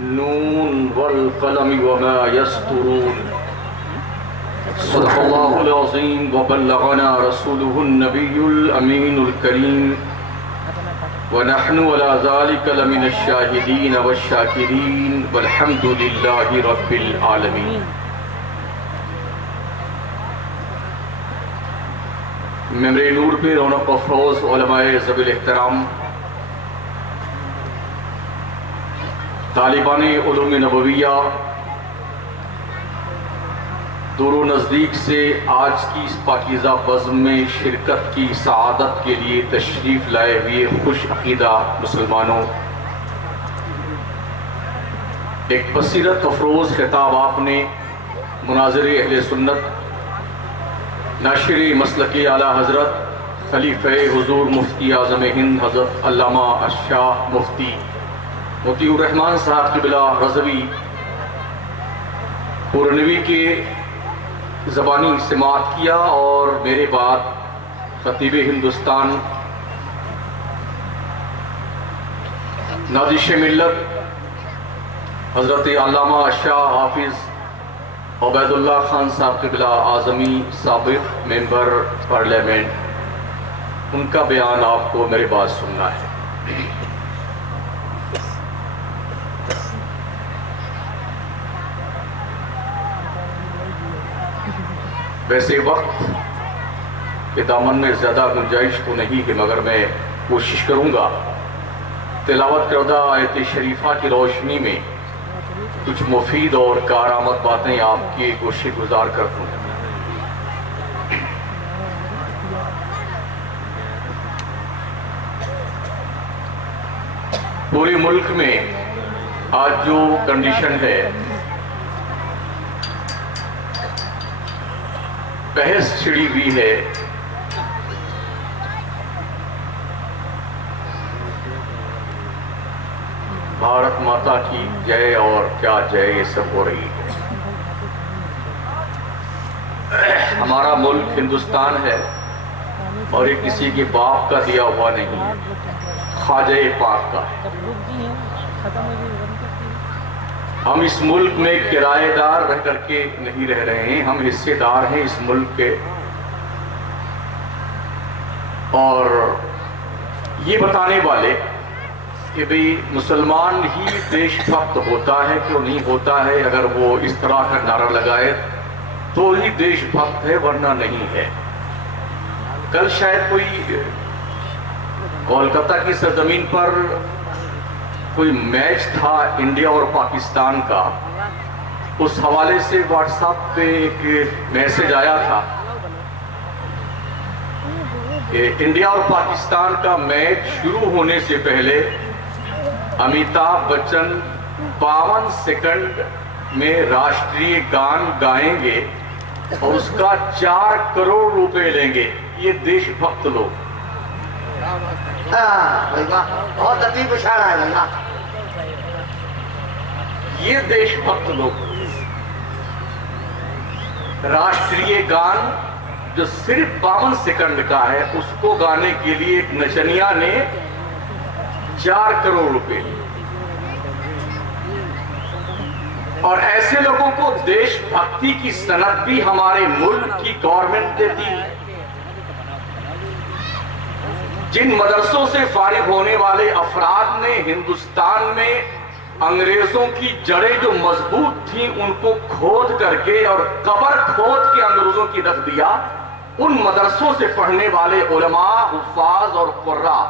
نون والقلم وما يسطرون صدق الله العظيم وبلغنا رسوله النبي الأمين الكريم ونحن على ذلك لمن الشاهدين والشاكرين والحمد لله رب العالمين. ممبر نور پہ رونق افروز علماء ذوی احترام، طالبان علوم نبویہ، دور و نزدیک سے آج کی اس پاکیزہ بزم میں شرکت کی سعادت کے لیے تشریف لائے ہوئے خوش عقیدہ مسلمانوں، ایک بصیرت افروز خطاب آپ نے مناظر اہل سنت، ناشر مسلک اعلیٰ حضرت خلیفہ حضور مفتی اعظم ہند حضرت علامہ الشاہ مفتی مطیع الرحمن صاحب قبلہ رضوی پورنوی کے زبانی سماعت کیا، اور میرے بعد خطیب ہندوستان نادش ملت حضرت علامہ الشاہ حافظ عبید اللہ خان صاحب قبلہ اعظمی سابق ممبر پارلیمنٹ، ان کا بیان آپ کو میرے بعد سننا ہے. ویسے وقت کے دامن میں زیادہ گنجائش تو نہیں ہے، مگر میں کوشش کروں گا تلاوت کردہ آیت شریفہ کی روشنی میں کچھ مفید اور کارآمد باتیں آپ کی گوش گزار کر دوں. پورے ملک میں آج جو کنڈیشن ہے، بحث چھڑی ہوئی ہے بھارت ماتا کی جے اور کیا جے، یہ سب ہو رہی ہے. ہمارا ملک ہندوستان ہے اور یہ کسی کے باپ کا دیا ہوا نہیں، خواجہ پاک کا ہے. ہم اس ملک میں کرایہ دار رہ کر کے نہیں رہ رہے ہیں، ہم حصے دار ہیں اس ملک کے. اور یہ بتانے والے کہ بھئی مسلمان ہی دیش بھکت ہوتا ہے کیوں نہیں ہوتا ہے، اگر وہ اس طرح کا نعرہ لگائے تو ہی دیش بھکت ہے، ورنہ نہیں ہے. کل شاید کوئی کولکتہ کی سرزمین پر کوئی میچ تھا انڈیا اور پاکستان کا، اس حوالے سے واٹس ایپ پہ ایک میسج آیا تھا کہ انڈیا اور پاکستان کا میچ شروع ہونے سے پہلے امیتابھ بچن 52 سیکنڈ میں راشٹریہ گان گائیں گے اور اس کا 4 کروڑ روپے لیں گے. یہ دیش بھکت لوگ، بہت عجیب اشارہ ہے بھیا. یہ دیش بھکت لوگ راشٹریہ گان جو صرف 52 سیکنڈ کا ہے، اس کو گانے کے لیے ایک نچنیا نے 4 کروڑ روپے. اور ایسے لوگوں کو دیش بھکتی کی سند بھی ہمارے ملک کی گورنمنٹ دیتی ہے. جن مدرسوں سے فارغ ہونے والے افراد نے ہندوستان میں انگریزوں کی جڑیں جو مضبوط تھیں ان کو کھود کر کے اور قبر کھود کے انگریزوں کی رکھ دیا، ان مدرسوں سے پڑھنے والے علماء، حفاظ اور قراء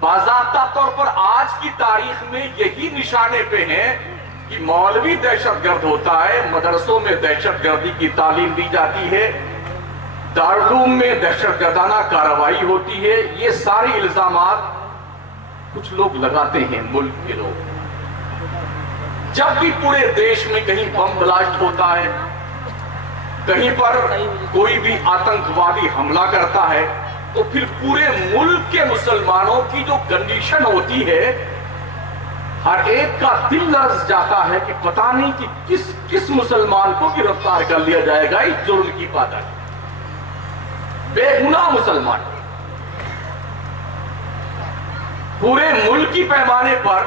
باضابطہ طور پر آج کی تاریخ میں یہی نشانے پہ ہیں کہ مولوی دہشت گرد ہوتا ہے، مدرسوں میں دہشت گردی کی تعلیم دی جاتی ہے، دارالعلوم میں دہشت گردانہ کارروائی ہوتی ہے. یہ سارے الزامات کچھ لوگ لگاتے ہیں، ملک کے لوگ. جب بھی پورے دیش میں کہیں بم بلاسٹ ہوتا ہے، کہیں پر کوئی بھی آتنکوادی حملہ کرتا ہے، تو پھر پورے ملک کے مسلمانوں کی جو کنڈیشن ہوتی ہے، ہر ایک کا دل لرز جاتا ہے کہ پتہ نہیں کہ کس مسلمان کو گرفتار کر لیا جائے گا اس جرم کی پاداش. بے گناہ مسلمان پورے ملکی پیمانے پر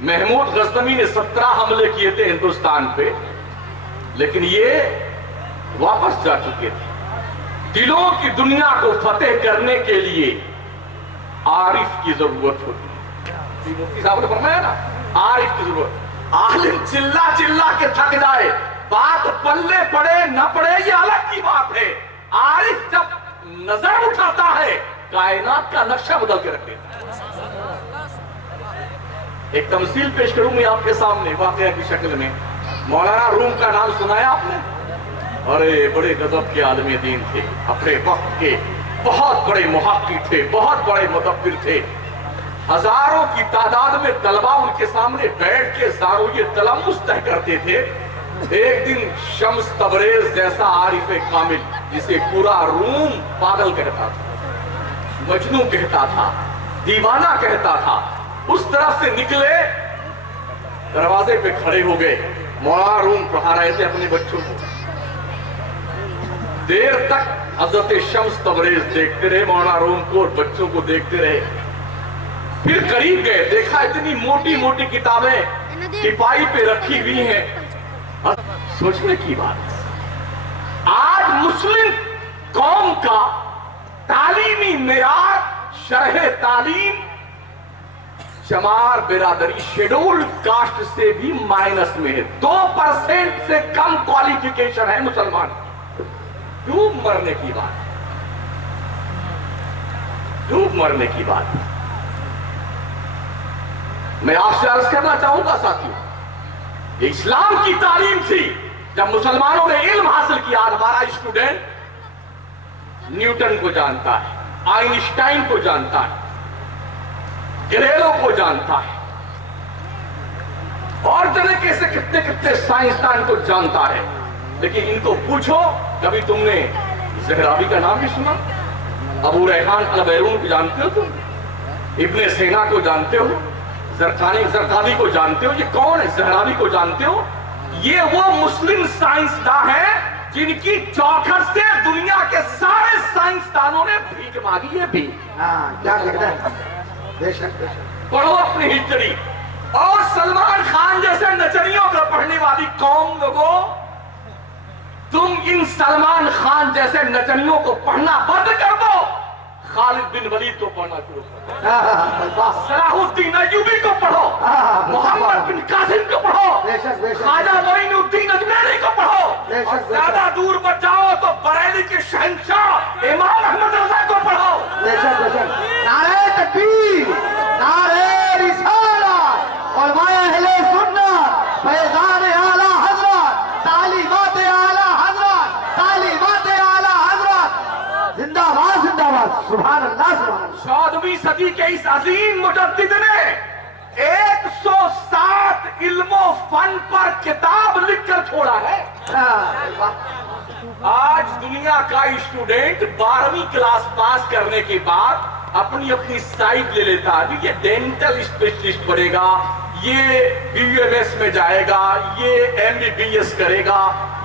محمود غزنوی نے 17 حملے کیے تھے ہندوستان پہ، لیکن یہ واپس جا چکے تھے۔ دلوں کی دنیا کو فتح کرنے کے لیے عارف کی ضرورت ہوتی ہے۔ مفتی صاحب نے فرمایا نا، عارف کی ضرورت۔ عالم چلا چلا کے تھک جائے، بات پلے پڑے نہ پڑے یہ الگ کی بات ہے۔ عارف جب نظر اٹھاتا ہے کائنات کا نقشہ بدل کے رکھ دیتا ہے۔ ایک تمثیل پیش کروں میں آپ کے سامنے واقعہ کی شکل میں۔ مولانا روم کا نام سنایا آپ نے؟ ارے بڑے غضب کے عالم دین تھے، اپنے وقت کے بہت بڑے محقق تھے، بہت بڑے مدبر تھے۔ ہزاروں کی تعداد میں طلبہ ان کے سامنے بیٹھ کے زارویہ تلمس طے کرتے تھے۔ ایک دن شمس تبریز جیسا عارف کامل، جسے پورا روم پاگل کہتا تھا، مجنون کہتا تھا، دیوانہ کہتا تھا، اس طرف سے نکلے، دروازے پہ کھڑے ہو گئے۔ مولانا روم پڑھا رہے تھے اپنے بچوں کو، دیر تک حضرت شمس تبریز دیکھتے رہے، مولانا روم کو اور بچوں کو دیکھتے رہے۔ پھر قریب گئے، دیکھا اتنی موٹی موٹی کتابیں ٹپائی پہ رکھی ہوئی ہیں۔ سوچنے کی بات، آج مسلم قوم کا تعلیمی معیار، شرح تعلیم، چمار برادری شیڈول کاسٹ سے بھی مائنس میں ہے۔ 2% سے کم کوالیفیکیشن ہے مسلمان۔ ڈوب مرنے کی بات، ڈوب مرنے کی بات۔ میں آپ سے عرض کرنا چاہوں گا ساتھیوں، یہ اسلام کی تعلیم تھی۔ جب مسلمانوں نے علم حاصل کیا، ہمارا اسٹوڈنٹ نیوٹن کو جانتا ہے، آئنسٹائن کو جانتا ہے، گلیلیو کو جانتا ہے، اور طریقے سے کتنے کتنے سائنسدان کو جانتا ہے۔ لیکن ان کو پوچھو، کبھی تم نے زہراوی کا نام بھی سنا؟ ابو ریحان البیرون کو جانتے ہو تم؟ ابن سینا کو جانتے ہو؟ زرقاوی کو جانتے ہو؟ یہ کون ہے؟ زہراوی کو جانتے ہو؟ یہ وہ مسلم سائنسداں ہیں جن کی چوکھٹ سے دنیا کے سارے سائنسدانوں نے بھیک مانگی ہے بھی۔ کیا کہتا ہے؟ بے شک بے شک۔ پڑھو اپنی ہسٹری۔ اور سلمان خان جیسے نچنیوں کو پڑھنے والی قوم لوگوں، تم ان سلمان خان جیسے نچنیوں کو پڑھنا بند کر دو، خالد بن ولید کو پڑھنا شروع کرو، صلاح الدین ایوبی کو پڑھو، محمد بن قاسم کو پڑھو، خواجہ معین الدین اجمیری کو پڑھو، اور زیادہ دور مت جاؤ تو بریلی کے شہنشاہ امام احمد رضا کو پڑھو۔ نعرہ تکبیر، نعرہ رسالت، علماء اہل سنت، فیضان اعلیٰ حضرت، تعلیمات اعلیٰ حضرت، تعلیمات اعلیٰ حضرت، زندہ باد زندہ باد، سبحان اللہ سبحان اللہ۔ 14ویں صدی کے اس عظیم مجدد نے 107 علم و فن پر کتاب لکھ کر چھوڑا ہے۔ آج دنیا کا اسٹوڈنٹ 12ویں کلاس پاس کرنے کے بعد اپنی اپنی سائٹ لے لیتا ہے، یہ ڈینٹل اسپیشلسٹ بنے گا، یہ BUMS میں جائے گا، یہ MBBS کرے گا،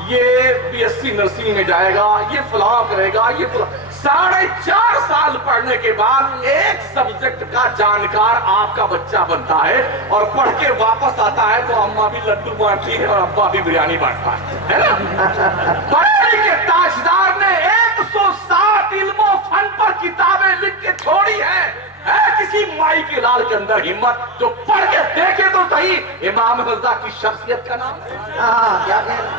یہ BSc نرسنگ میں جائے گا، یہ فلاں کرے گا، یہ فلاں۔ 4.5 سال پڑھنے کے بعد ایک سبجیکٹ کا جانکار آپ کا بچہ بنتا ہے، اور پڑھ کے واپس آتا ہے تو اماں بھی لڈو بانٹتی ہے اور ابا بھی بریانی بانٹتا ہے نا؟ پڑھنے کے تاجدار نے 107 علم و فن پر کتابیں لکھ کے چھوڑی ہیں۔ ہے کسی مائی کے لال کے اندر ہمت جو پڑھ کے دیکھے تو صحیح امام رضا کی شخصیت کا نام؟ کیا کہہ رہے؟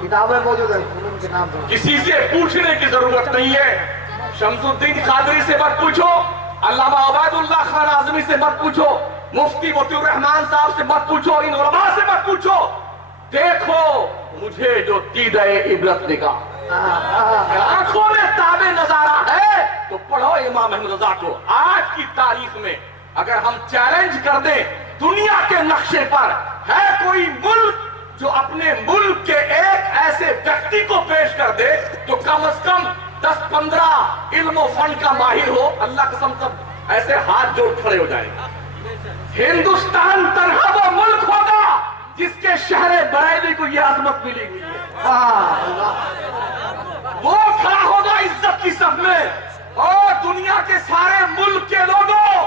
کتابیں موجود ہیں ان کے نام پر، کسی سے پوچھنے کی ضرورت نہیں ہے۔ شمس الدین قادری سے مت پوچھو، علامہ عبید اللہ خان اعظمی سے مت پوچھو، مفتی مطیع الرحمان صاحب سے مت پوچھو، ان علماء سے مت پوچھو۔ دیکھو مجھے جو دیدہ عبرت نگاہ، آنکھوں میں تاب نظارہ ہے تو پڑھو امام احمد رضا کو۔ آج کی تاریخ میں اگر ہم چیلنج کر دیں دنیا کے نقشے پر، ہے کوئی ملک جو اپنے ملک کے ایک ایسے ویکتی کو پیش کر دے تو کم از کم 10-15 علم و فن کا ماہر ہو، اللہ قسم سب ایسے ہاتھ جوڑ کھڑے ہو جائیں گے۔ ہندوستان تنہا وہ ملک ہوگا جس کے شہر بریلی کو یہ عظمت ملی ہوئی ہے، وہ کھڑا ہوگا عزت کی صف میں، اور دنیا کے سارے ملک کے لوگوں